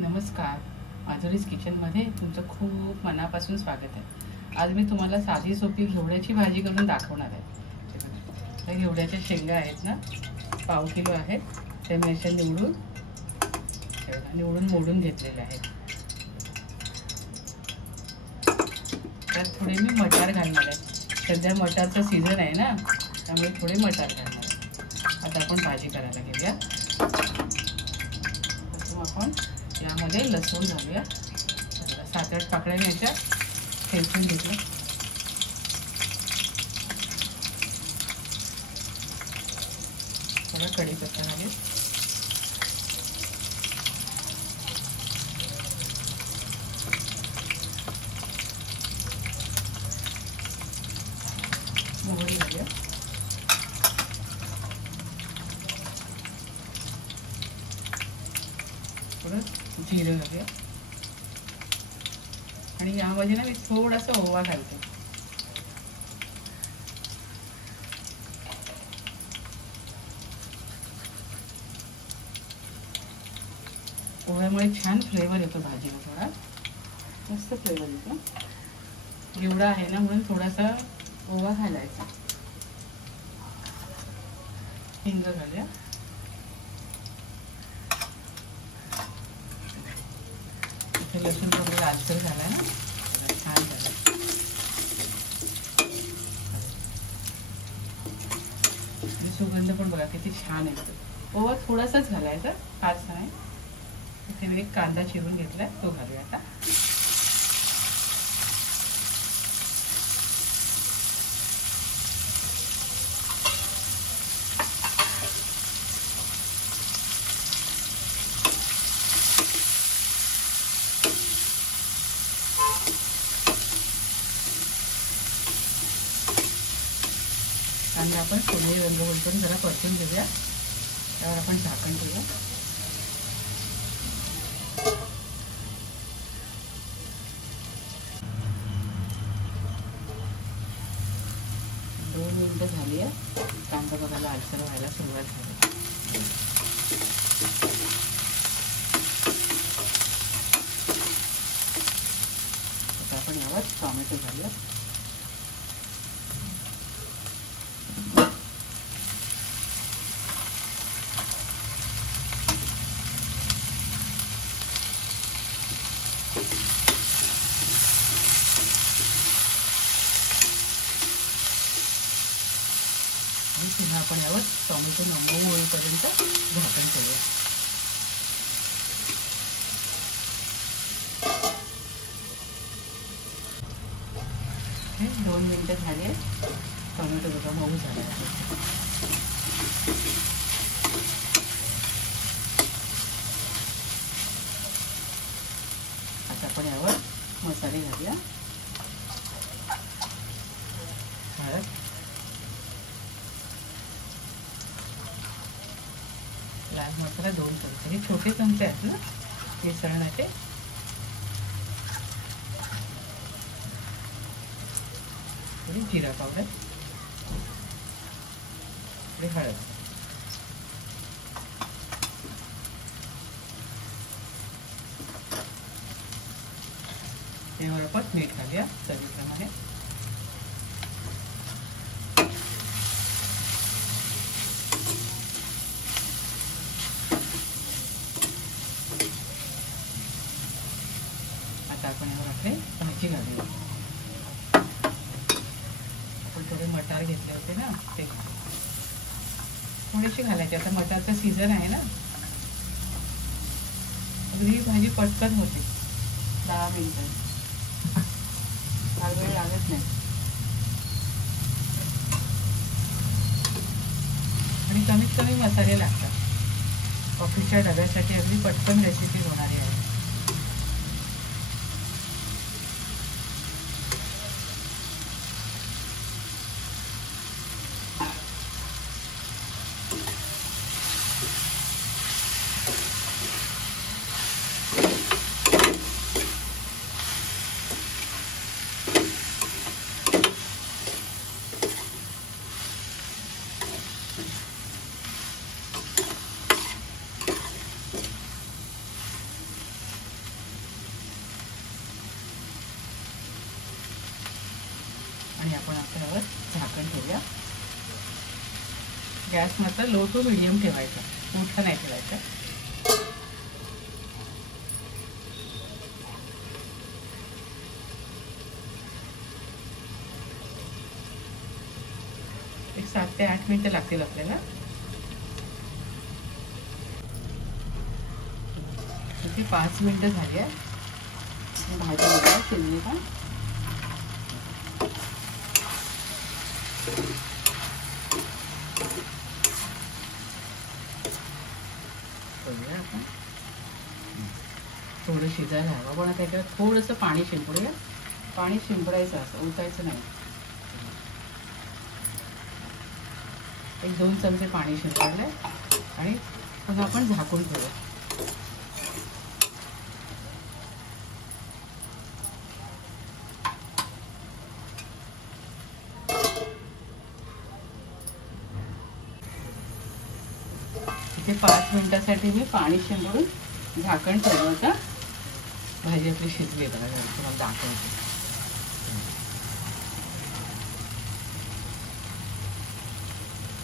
नमस्कार, माधुरीज किचनमध्ये तुमचं खूप मनापासून स्वागत आहे। आज मी तुम्हाला साधी सोपी घेवड्याची भाजी करून दाखवणार आहे। त्या घेवड्याच्या शेंगा आहेत ना, पाव किलो आहेत। ते मी अशा निवडून मोडून घेतलेले आहेत। त्यात थोडे मी मटार घालणार आहे। सध्या मटारचा सीझन आहे ना, त्यामुळे थोडे मटार घालणार आहे। आता आपण भाजी करायला घेऊया। आपण यामध्ये लसूण घालूया। 7-8 पाकळ्या घ्यायच्या, ठेचून घेतलं। थोडा कढीपत्ता घालूया। मोहरी घालूया। थोडं जिरं घालूया आणि यामध्ये ना मी थोडासा ओवा घालते। ओव्यामुळे छान फ्लेवर येतो भाजीला, थोडा मस्त फ्लेवर येतो। एवढा आहे ना म्हणून थोडासा ओवा घालायचा। हिंग घालूया। लसूण थोडं लालसर झाला ना, छान झालं। सुगंध पण बघा किती छान येतो। ओवा थोडासाच घालायचा, फारच नाही। इथे मी एक कांदा चिरून घेतलाय, तो घालूया आता। कांदा आपण सोनेरी रंग होईपर्यंत जरा परतून घेऊया। त्यावर आपण झाकण ठेवूया। दोन मिनिटं झाली आहे। कांदा बघा लालसर व्हायला सुरुवात झाली। आता आपण यावर टोमॅटो घालूया। पुन्हा आपण यावर टोमॅटो मऊ होईपर्यंत झाकण ठेवूया। 2 मिनिटं झाले। टोमॅटो बघा मऊ झाला आहे। आता आपण यावर मसाले घालूया। हळद, लाल मसाला 2 चमचे, हे छोटे चमचे आहेत ना मिसळण्याचे। थोडी जिरा पावडर, थोडी हळद, यावर आपण मीठ घालूया चवीप्रमाणे। आता आपण यावर आपले भाजी घालूया। आपण थोडे मटार घेतले होते ना, ते थोडीशी घालायची। आता मटारचा सीझन आहे ना, ही भाजी पटकन होते। 10 मिनिटं, फार वेळ लागत नाही आणि कमीत कमी मसाले लागतात। ऑफिसच्या डब्यासाठी अगदी पटकन रेसिपी होणारी आहे। आणि आपण आता यावर झाकण ठेवूया. गॅस मात्र लो टू मीडियम ठेवायचा, मोठा नाही ठेवायचा. एक 7 ते 8 मिनिटं लागतील आपल्याला. इथे 5 मिनिटं झाली आहे. भाजी शिजली का आपण थोडं शिजायला हवं, पण आता त्याच्यात थोडंसं पाणी शिंपडूया. पाणी शिंपडायचं, असं ओतायचं नाही. 1-2 चमचे पाणी शिंपडलंय आणि मग आपण झाकून ठेवू. इथे 5 मिनिटासाठी मी पाणी शिंपडून झाकण ठेवलं होतं. भाजी आपली शिजली आहे बघा, तुम्हाला दाखवते.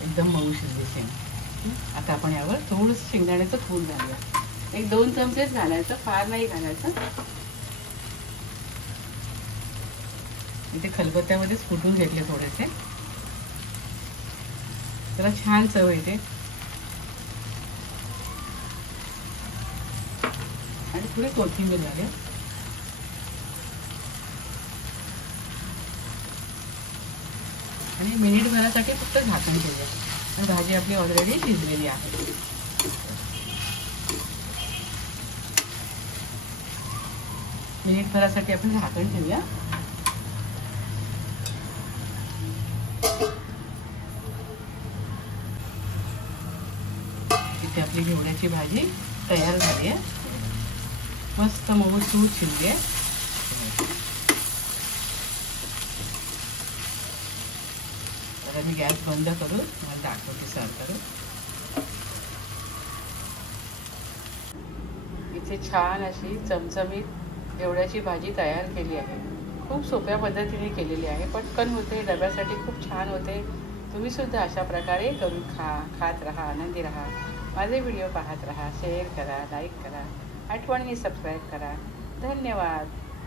एकदम मऊ शिजली शेंग. आता आपण यावर थोडंसं शेंगदाण्याचं कूट घालूया. 1-2 चमचेच घालायचं, फार नाही घालायचं. इथे खलबत्त्यामध्येच फुटून घेतले थोडेसे, जरा छान चव येते. आणि थोडी कोथिंबीर घालूया. आणि मिनिटभरासाठी फक्त झाकण ठेवूया. आणि भाजी आपली ऑलरेडी शिजलेली आहे. मिनिटभरासाठी आपण झाकण ठेवूया. इथे आपली घेवड्याची भाजी तयार झाली आहे. मस्त मऊ सूट शिजली आहे. आता मी गॅस बंद करून मला दाखवते सर्व करून. इथे छान अशी चमचमीत घेवड्याची भाजी तयार केली आहे. खूप सोप्या पद्धतीने केलेली आहे. पटकन होते, डब्यासाठी खूप छान होते. तुम्ही सुद्धा अशा प्रकारे करून खात राहा, आनंदी राहा. माझे व्हिडिओ पाहत राहा, शेअर करा, लाईक करा, आठवणीने सबस्क्राईब करा. धन्यवाद.